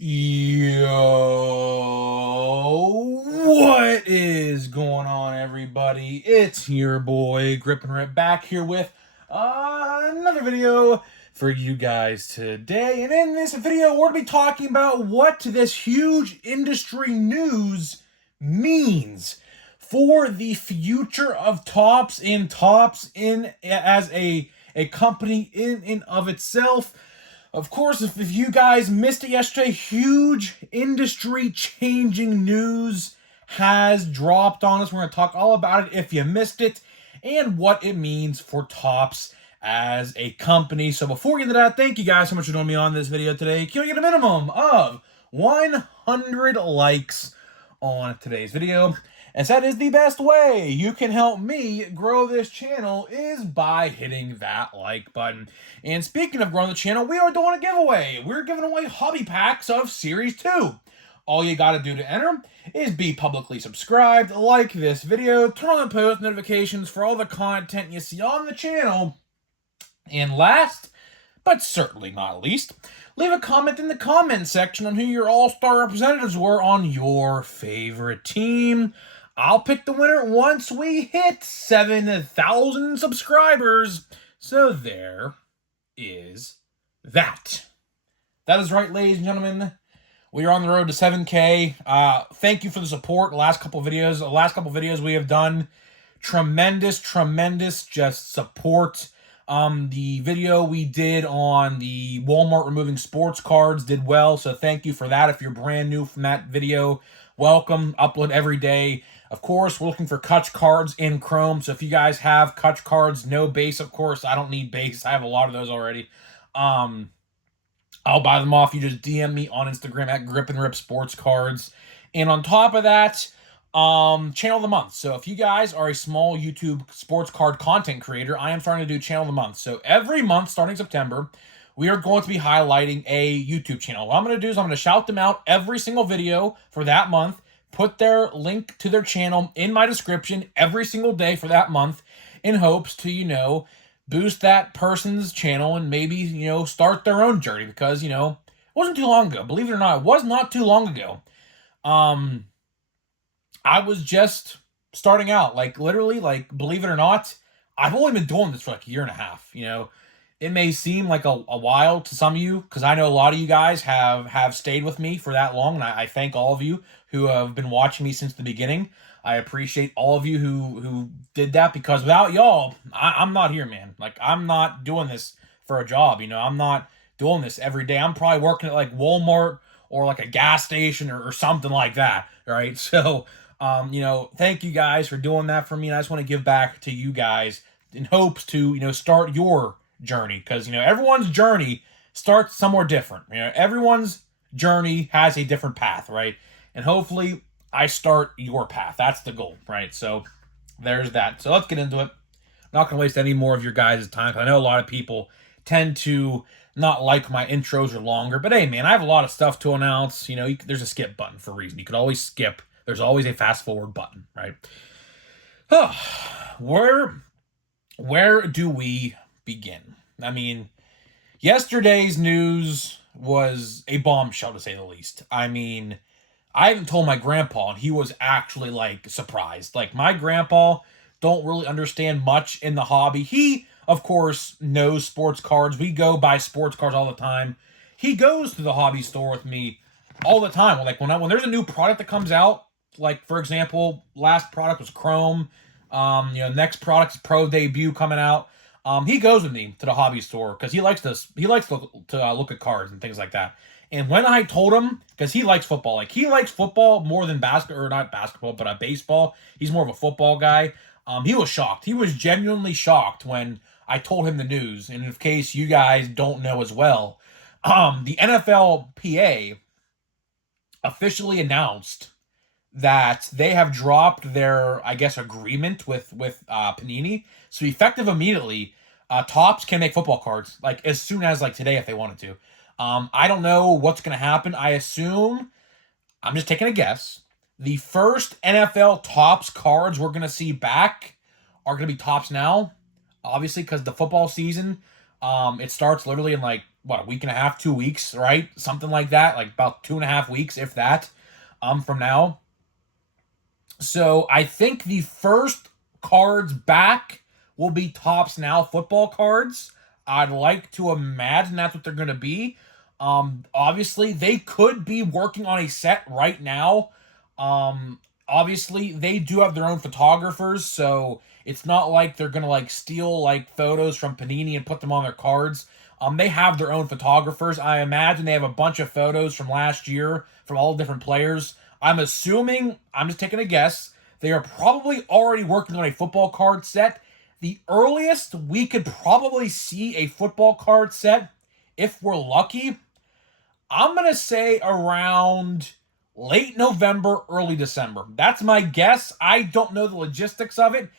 Yo, what is going on, everybody? It's your boy Grip and Rip back here with another video for you guys today. And in this video, we're going to be talking about what this huge industry news means for the future of Topps and Topps in as a company in and of itself. Of course, if you guys missed it yesterday, huge industry-changing news has dropped on us. We're going to talk all about it if you missed it and what it means for Topps as a company. So before we get into that, thank you guys so much for joining me on this video today. Can we get a minimum of 100 likes on today's video? As that is the best way you can help me grow this channel is by hitting that like button. And speaking of growing the channel, we are doing a giveaway. We're giving away hobby packs of Series 2. All you gotta do to enter is be publicly subscribed, like this video, turn on the post notifications for all the content you see on the channel, and last, but certainly not least, leave a comment in the comment section on who your all-star representatives were on your favorite team. I'll pick the winner once we hit 7,000 subscribers. So there is that. That is right, ladies and gentlemen. We are on the road to 7K. Thank you for the support. The last couple videos we have done. Tremendous just support. The video we did on the Walmart removing sports cards did well, so thank you for that. If you're brand new from that video, welcome. Upload every day. Of course, we're looking for Kutch cards in Chrome, so if you guys have Kutch cards, no base, of course. I don't need base. I have a lot of those already. I'll buy them off. You just DM me on Instagram at Grip and Rip Sports Cards. And on top of that, channel of the month. So if you guys are a small YouTube sports card content creator, I am starting to do channel of the month. So every month starting September, we are going to be highlighting a YouTube channel. What I'm going to do is I'm going to shout them out every single video for that month, put their link to their channel in my description every single day for that month in hopes to, boost that person's channel and maybe, start their own journey because, it wasn't too long ago. Believe it or not, it was not too long ago. I was just starting out, literally, believe it or not, I've only been doing this for a year and a half. It may seem like a while to some of you because I know a lot of you guys have stayed with me for that long, and I thank all of you who have been watching me since the beginning. I appreciate all of you who did that because without y'all, I'm not here, man. I'm not doing this for a job. I'm not doing this every day. I'm probably working at Walmart or a gas station or something like that. Right. So, thank you guys for doing that for me. And I just want to give back to you guys in hopes to, start your journey because, everyone's journey starts somewhere different. Everyone's journey has a different path. Right. And hopefully I start your path. That's the goal, right? So there's that. So let's get into it. I'm not going to waste any more of your guys' time. I know a lot of people tend to not like my intros are longer. But hey, man, I have a lot of stuff to announce. There's a skip button for a reason. You could always skip. There's always a fast forward button, right? Where do we begin? I mean, yesterday's news was a bombshell, to say the least. I mean, I even told my grandpa, and he was actually, surprised. My grandpa don't really understand much in the hobby. He, of course, knows sports cards. We go buy sports cards all the time. He goes to the hobby store with me all the time. When there's a new product that comes out, for example, last product was Chrome. Next product is Pro Debut coming out. He goes with me to the hobby store because he likes to look at cards and things like that. And when I told him, because he likes football, he likes football more than not basketball, but baseball. He's more of a football guy. He was shocked. He was genuinely shocked when I told him the news. And in case you guys don't know as well, the NFLPA officially announced that they have dropped their, agreement with Panini. So effective immediately, Topps can make football cards as soon as today if they wanted to. I don't know what's going to happen. I assume, I'm just taking a guess, the first NFL Topps cards we're going to see back are going to be Topps Now, obviously, because the football season, it starts literally in what, a week and a half, 2 weeks, right? Something like that, like about 2.5 weeks, if that, from now. So I think the first cards back will be Topps Now football cards. I'd like to imagine that's what they're going to be. Obviously, they could be working on a set right now. Obviously, they do have their own photographers, so it's not like they're going to like steal like photos from Panini and put them on their cards. They have their own photographers. I imagine they have a bunch of photos from last year from all different players. I'm assuming, I'm just taking a guess, they are probably already working on a football card set. The earliest we could probably see a football card set, if we're lucky, I'm going to say around late November, early December. That's my guess. I don't know the logistics of it.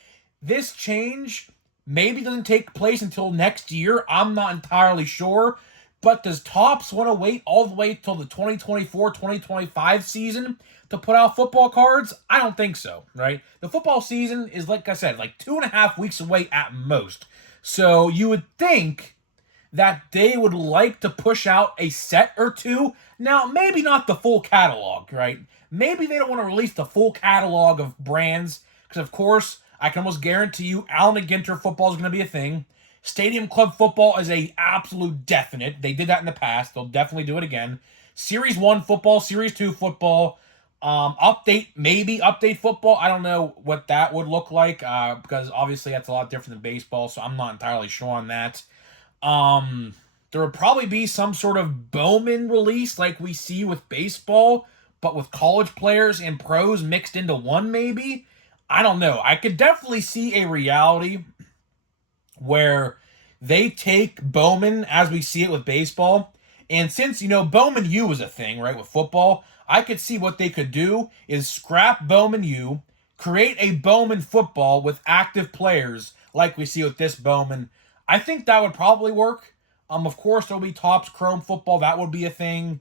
This change maybe doesn't take place until next year. I'm not entirely sure. But does Topps want to wait all the way till the 2024-2025 season to put out football cards? I don't think so, right? The football season is, like I said, like 2.5 weeks away at most. So you would think that they would like to push out a set or two. Now, maybe not the full catalog, right? Maybe they don't want to release the full catalog of brands, because, of course, I can almost guarantee you Allen & Ginter football is going to be a thing. Stadium Club football is a absolute definite. They did that in the past. They'll definitely do it again. Series 1 football, Series 2 football, update football. I don't know what that would look like, because obviously that's a lot different than baseball, so I'm not entirely sure on that. There would probably be some sort of Bowman release like we see with baseball, but with college players and pros mixed into one, maybe. I don't know. I could definitely see a reality where they take Bowman as we see it with baseball. And since, Bowman U is a thing, right, with football, I could see what they could do is scrap Bowman U, create a Bowman football with active players like we see with this Bowman. I think that would probably work. Of course, there'll be Topps Chrome football. That would be a thing.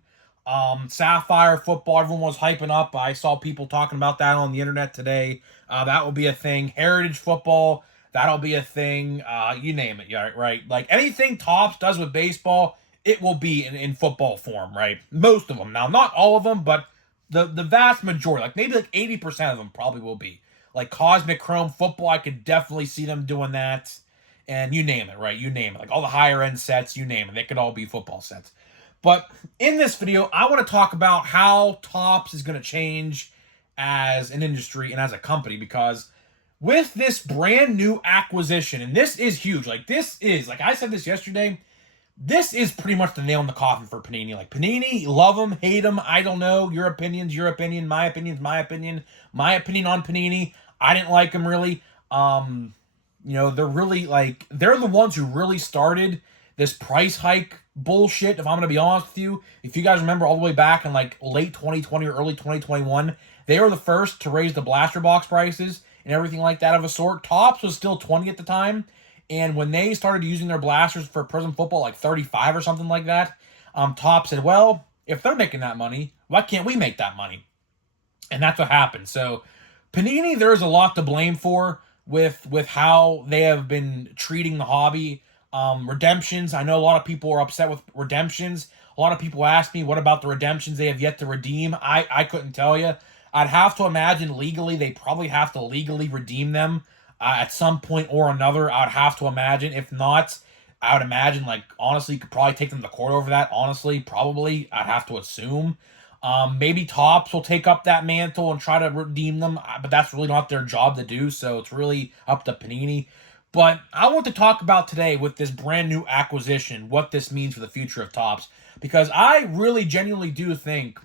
Sapphire football, everyone was hyping up. I saw people talking about that on the internet today. That will be a thing. Heritage football, that'll be a thing. You name it, yeah, right? Like anything Topps does with baseball, it will be in football form, right? Most of them. Now, not all of them, but the vast majority, like maybe like 80% of them probably will be. Like Cosmic Chrome football, I could definitely see them doing that. And you name it, right? You name it. Like all the higher end sets, you name it. They could all be football sets. But in this video, I want to talk about how Topps is going to change as an industry and as a company, because with this brand new acquisition, and this is huge, like I said this yesterday, this is pretty much the nail in the coffin for Panini. Like Panini, love them, hate them, I don't know. Your opinion's your opinion, my opinion's my opinion. My opinion on Panini, I didn't like them really. They're really they're the ones who really started this price hike bullshit, if I'm going to be honest with you. If you guys remember all the way back in like late 2020 or early 2021, they were the first to raise the blaster box prices and everything like that of a sort. Topps was still 20 at the time, and when they started using their blasters for Prizm football, like 35 or something like that, Topps said, well, if they're making that money, why can't we make that money? And that's what happened. So Panini, there's a lot to blame for with how they have been treating the hobby. Redemptions, I know a lot of people are upset with redemptions. A lot of people ask me, what about the redemptions they have yet to redeem? I couldn't tell you. I'd have to imagine legally, they probably have to legally redeem them at some point or another. I'd have to imagine. If not, I would imagine, honestly, you could probably take them to court over that. Honestly, probably, I'd have to assume. Maybe Topps will take up that mantle and try to redeem them, but that's really not their job to do, so it's really up to Panini. But I want to talk about today with this brand new acquisition, what this means for the future of Topps, because I really genuinely do think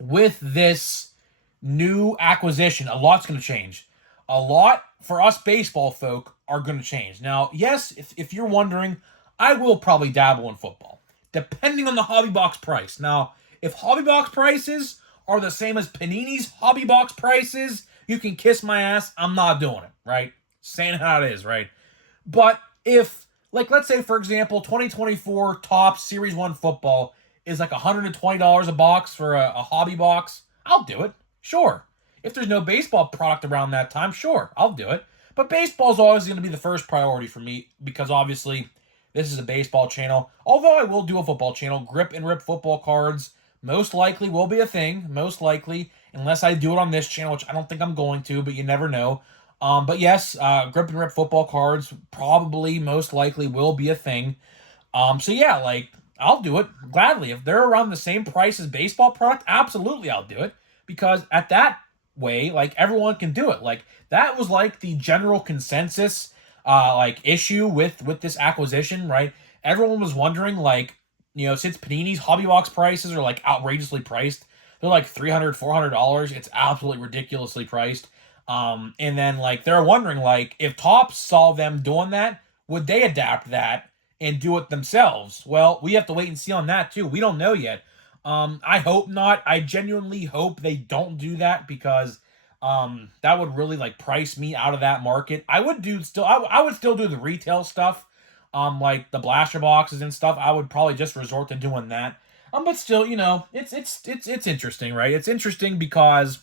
with this new acquisition, a lot's going to change. A lot for us baseball folk are going to change. Now, yes, if you're wondering, I will probably dabble in football, depending on the hobby box price. Now, if hobby box prices are the same as Panini's hobby box prices, you can kiss my ass. I'm not doing it, right? Saying how it is, right? But if, let's say, for example, 2024 Topps Series 1 football is like $120 a box for a hobby box, I'll do it. Sure. If there's no baseball product around that time, sure, I'll do it. But baseball's always going to be the first priority for me, because obviously This is a baseball channel. Although I will do a football channel. Grip and Rip football cards most likely will be a thing. Most likely. Unless I do it on this channel, which I don't think I'm going to, but you never know. But yes, Grip and Rip football cards probably most likely will be a thing. So yeah, like, I'll do it gladly. If they're around the same price as baseball product, absolutely I'll do it. Because at that way, like, everyone can do it. Like, that was like the general consensus like issue with this acquisition, right? Everyone was wondering, like, since Panini's hobby box prices are like outrageously priced, they're like $300, $400. It's absolutely ridiculously priced. And then, like, they're wondering, like, if Topps saw them doing that, would they adapt that and do it themselves? Well, we have to wait and see on that too. We don't know yet. I hope not. I genuinely hope they don't do that, because that would really, like, price me out of that market. I would still do the retail stuff, like the blaster boxes and stuff. I would probably just resort to doing that. But still, it's interesting, right? It's interesting because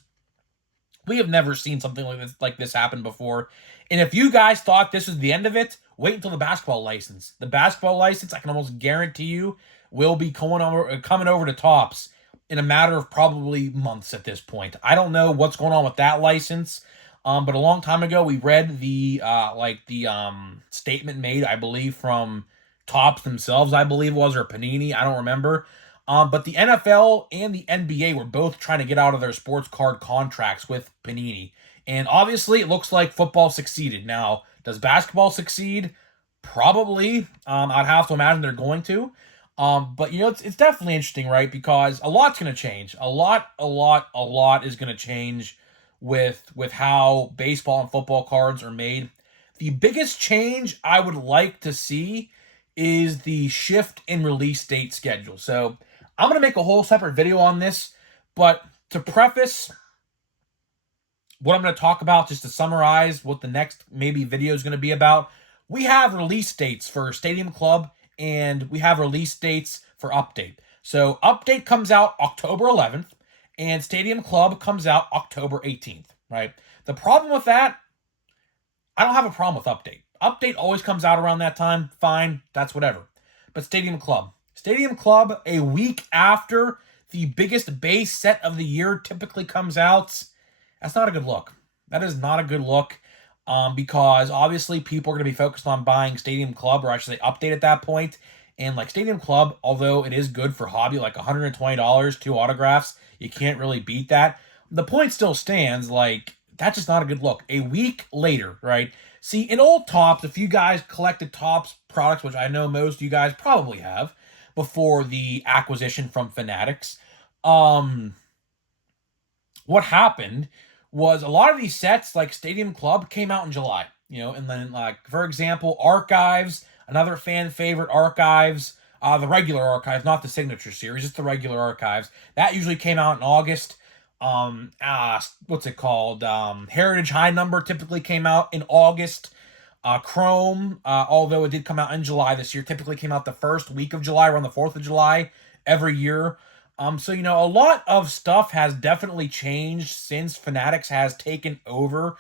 we have never seen something like this happen before. And if you guys thought this was the end of it, wait until the basketball license. The basketball license, I can almost guarantee you, will be coming over to Topps in a matter of probably months at this point. I don't know what's going on with that license. But a long time ago, we read the statement made, I believe, from Topps themselves, I believe it was, or Panini, I don't remember. But the NFL and the NBA were both trying to get out of their sports card contracts with Panini. And obviously, it looks like football succeeded. Now, does basketball succeed? Probably. I'd have to imagine they're going to. But, it's definitely interesting, right? Because a lot's going to change. A lot is going to change with how baseball and football cards are made. The biggest change I would like to see is the shift in release date schedule. So I'm going to make a whole separate video on this, but to preface what I'm going to talk about, just to summarize what the next maybe video is going to be about, we have release dates for Stadium Club, and we have release dates for Update. So Update comes out October 11th, and Stadium Club comes out October 18th, right? The problem with that, I don't have a problem with Update. Update always comes out around that time. Fine, that's whatever. But Stadium Club, a week after the biggest base set of the year typically comes out, that's not a good look. That is not a good look, because obviously people are going to be focused on buying Stadium Club, or actually Update at that point. And like Stadium Club, although it is good for hobby, like $120, 2 autographs, you can't really beat that. The point still stands, like, that's just not a good look. A week later, right? See, in old Topps, if you guys collected Topps products, which I know most of you guys probably have, before the acquisition from Fanatics, what happened was a lot of these sets, like Stadium Club, came out in July, and then, like, for example, Archives, another fan favorite, Archives, the regular Archives, not the Signature Series, just the regular Archives, that usually came out in August. What's it called? Heritage High Number typically came out in August. Chrome, although it did come out in July this year, typically came out the first week of July, around the 4th of July every year. So, a lot of stuff has definitely changed since Fanatics has taken over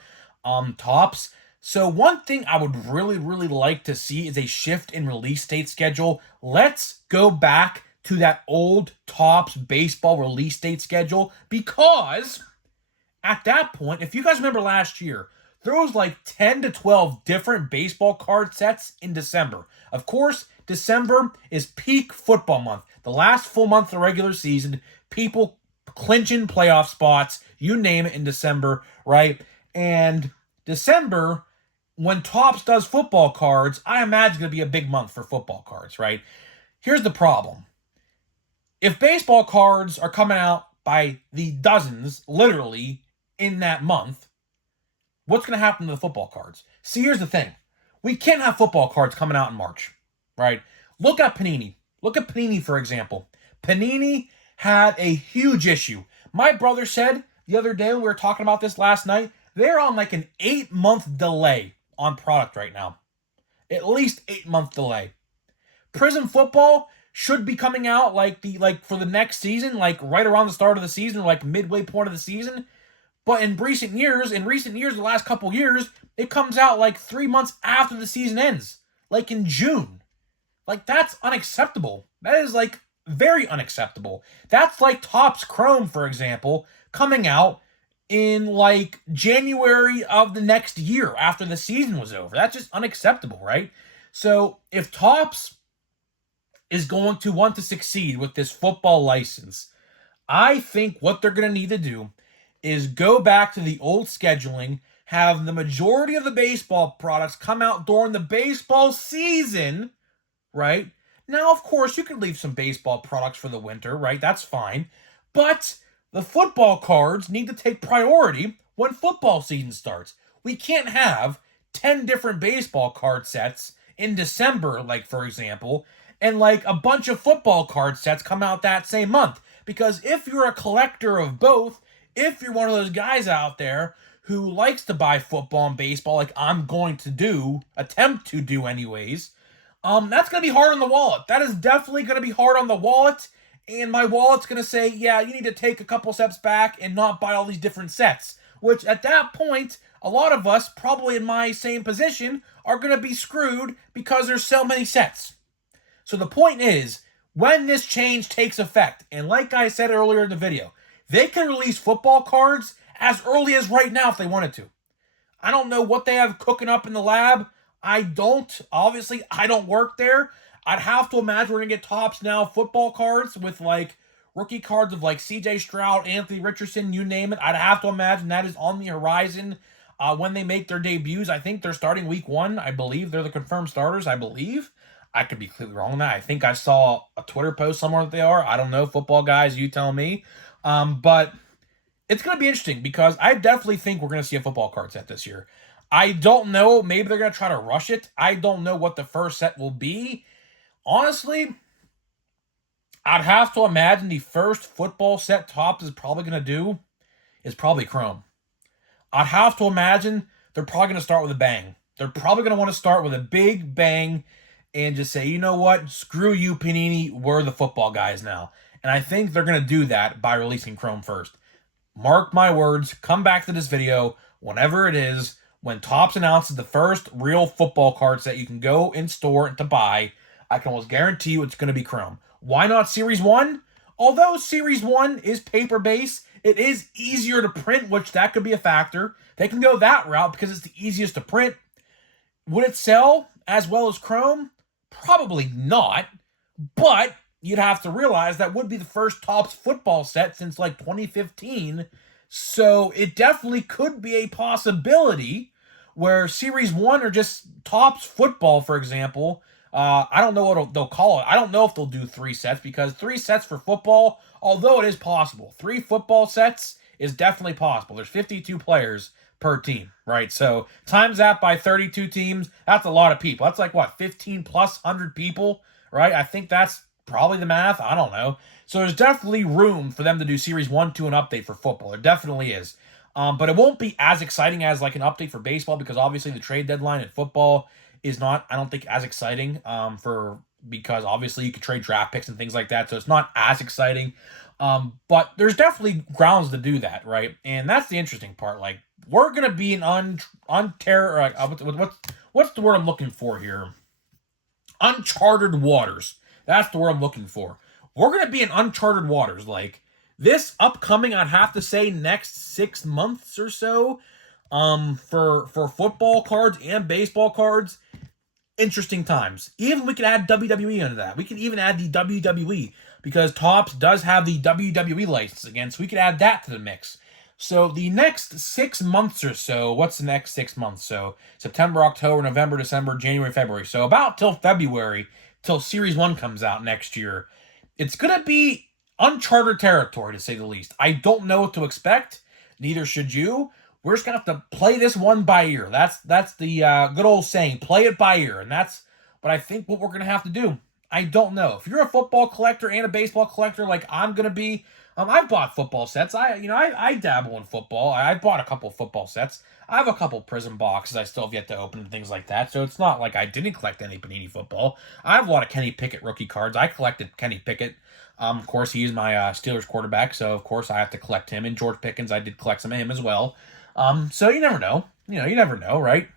Topps. So one thing I would really, really like to see is a shift in release date schedule. Let's go back to that old Topps baseball release date schedule, because at that point, if you guys remember last year, there was like 10 to 12 different baseball card sets in December. Of course, December is peak football month. The last full month of the regular season, people clinching playoff spots, you name it, in December, right? And December, when Topps does football cards, I imagine it's going to be a big month for football cards, right? Here's the problem. If baseball cards are coming out by the dozens, literally, in that month, what's going to happen to the football cards? See, here's the thing. We can't have football cards coming out in March, right? Look at Panini. Look at Panini, for example. Panini had a huge issue. My brother said the other day, when we were talking about this last night, they're on like an 8-month delay on product right now. At least 8-month delay. Prism Football should be coming out like for the next season, like right around the start of the season, or like midway point of the season. But in recent years, the last couple years, it comes out like 3 months after the season ends, like in June. Like, that's unacceptable. That is, like, very unacceptable. That's like Topps Chrome, for example, coming out in, like, January of the next year after the season was over. That's just unacceptable, right? So, if Topps is going to want to succeed with this football license, I think what they're going to need to do is go back to the old scheduling, have the majority of the baseball products come out during the baseball season, right? Now, of course, you can leave some baseball products for the winter, right? That's fine. But the football cards need to take priority when football season starts. We can't have 10 different baseball card sets in December, like, for example, and, like, a bunch of football card sets come out that same month. Because if you're a collector of both, if you're one of those guys out there who likes to buy football and baseball, like I'm going to attempt to do anyways, that's going to be hard on the wallet. That is definitely going to be hard on the wallet, and my wallet's going to say, yeah, you need to take a couple steps back and not buy all these different sets, which at that point, a lot of us, probably in my same position, are going to be screwed because there's so many sets. So the point is, when this change takes effect, and like I said earlier in the video, they can release football cards as early as right now if they wanted to. I don't know what they have cooking up in the lab. Obviously, I don't work there. I'd have to imagine we're going to get Topps now football cards with, like, rookie cards of, like, CJ Stroud, Anthony Richardson, you name it. I'd have to imagine that is on the horizon when they make their debuts. I think they're starting week 1. I believe they're the confirmed starters, I believe. I could be completely wrong on that. I think I saw a Twitter post somewhere that they are. I don't know. Football guys, you tell me. But it's going to be interesting because I definitely think we're going to see a football card set this year. I don't know. Maybe they're going to try to rush it. I don't know what the first set will be. Honestly, I'd have to imagine the first football set Topps is probably going to do is probably Chrome. I'd have to imagine they're probably going to start with a bang. They're probably going to want to start with a big bang and just say, you know what, screw you, Panini, we're the football guys now. And I think they're going to do that by releasing Chrome first. Mark my words, come back to this video whenever it is, when Topps announces the first real football cards that you can go in store to buy, I can almost guarantee you it's going to be Chrome. Why not Series 1? Although Series 1 is paper-based, it is easier to print, which that could be a factor. They can go that route because it's the easiest to print. Would it sell as well as Chrome? Probably not, but you'd have to realize that would be the first Topps football set since like 2015, so it definitely could be a possibility where Series 1 or just Topps football, for example, I don't know what they'll call it. I don't know if they'll do 3 sets, because 3 sets for football, although it is possible, 3 football sets is definitely possible. There's 52 players per team, right? So times that by 32 teams, that's a lot of people. That's like, what, 15 plus 100 people, right? I think that's probably the math. I don't know. So there's definitely room for them to do Series 1, 2, and update for football. There definitely is. But it won't be as exciting as like an update for baseball, because obviously the trade deadline in football is not, I don't think, as exciting because obviously you could trade draft picks and things like that. So it's not as exciting. But there's definitely grounds to do that, right? And that's the interesting part. Like, we're going to be in what's the word I'm looking for here? Uncharted waters. That's the word I'm looking for. We're going to be in uncharted waters. Like, this upcoming, I'd have to say, next 6 months or so, for football cards and baseball cards, interesting times. Even we could add WWE into that. We could even add the WWE, because Topps does have the WWE license again, so we could add that to the mix. So the next 6 months or so, what's the next 6 months? So September, October, November, December, January, February. So about till February, till Series 1 comes out next year. It's going to be uncharted territory, to say the least. I don't know what to expect. Neither should you. We're just going to have to play this one by ear. That's the good old saying, play it by ear. And that's what I think what we're going to have to do. I don't know. If you're a football collector and a baseball collector like I'm going to be, I've bought football sets. I dabble in football. I bought a couple football sets. I have a couple Prism boxes I still have yet to open and things like that. So it's not like I didn't collect any Panini football. I have a lot of Kenny Pickett rookie cards. I collected Kenny Pickett. Of course, he is my Steelers quarterback, so of course I have to collect him. And George Pickens, I did collect some of him as well. So you never know. You never know, right?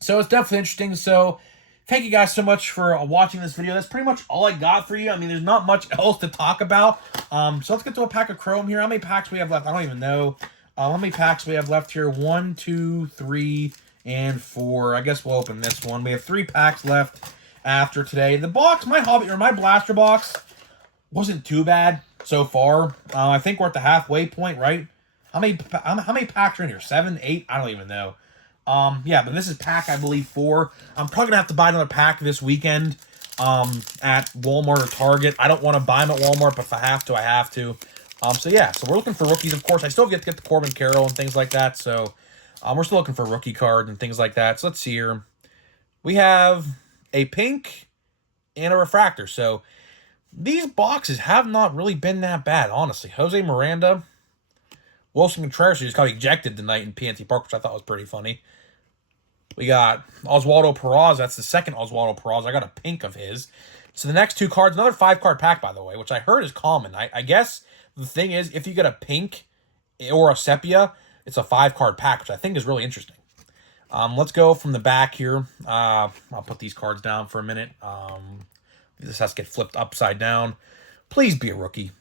So it's definitely interesting. So thank you guys so much for watching this video. That's pretty much all I got for you. I mean, there's not much else to talk about. So let's get to a pack of Chrome here. How many packs we have left? I don't even know. How many packs we have left here? 1, 2, 3, and 4. I guess we'll open this one. We have 3 packs left after today. The box, my blaster box, wasn't too bad so far. I think we're at the halfway point, right? How many packs are in here? 7, 8? I don't even know. Yeah, but this is pack, I believe, 4. I'm probably gonna have to buy another pack this weekend at Walmart or Target. I don't want to buy them at Walmart, but if I have to, I have to. So yeah, so we're looking for rookies, of course. I still get to get the Corbin Carroll and things like that, so we're still looking for rookie cards and things like that. So let's see here. We have a pink and a refractor. So these boxes have not really been that bad, honestly. Jose Miranda, Wilson Contreras, who just got ejected tonight in PNC Park, which I thought was pretty funny. We got Oswaldo Peraza. That's the second Oswaldo Peraza. I got a pink of his. So the next 2 cards, another 5-card pack, by the way, which I heard is common. I guess the thing is, if you get a pink or a sepia, it's a 5-card pack, which I think is really interesting. Let's go from the back here. I'll put these cards down for a minute. This has to get flipped upside down. Please be a rookie.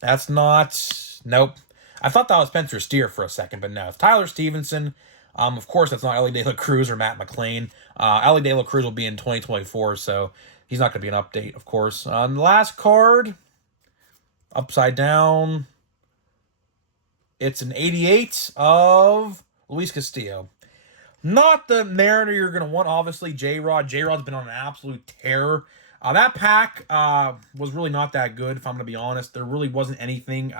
That's not... Nope. I thought that was Spencer Steer for a second, but no. If Tyler Stevenson... of course, that's not Elly De La Cruz or Matt McLain. Elly De La Cruz will be in 2024, so he's not going to be an update, of course. On the last card, upside down, it's an 88 of Luis Castillo. Not the Mariner you're going to want, obviously, J-Rod. J-Rod's been on an absolute tear. That pack was really not that good, if I'm going to be honest. There really wasn't anything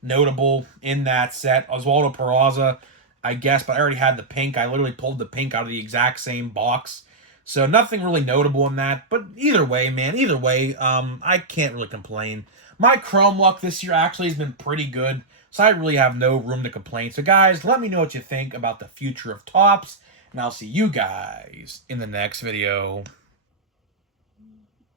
notable in that set. Oswaldo Peraza, I guess, but I already had the pink. I literally pulled the pink out of the exact same box. So nothing really notable in that. But either way, man, I can't really complain. My Chrome luck this year actually has been pretty good. So I really have no room to complain. So guys, let me know what you think about the future of Topps. And I'll see you guys in the next video.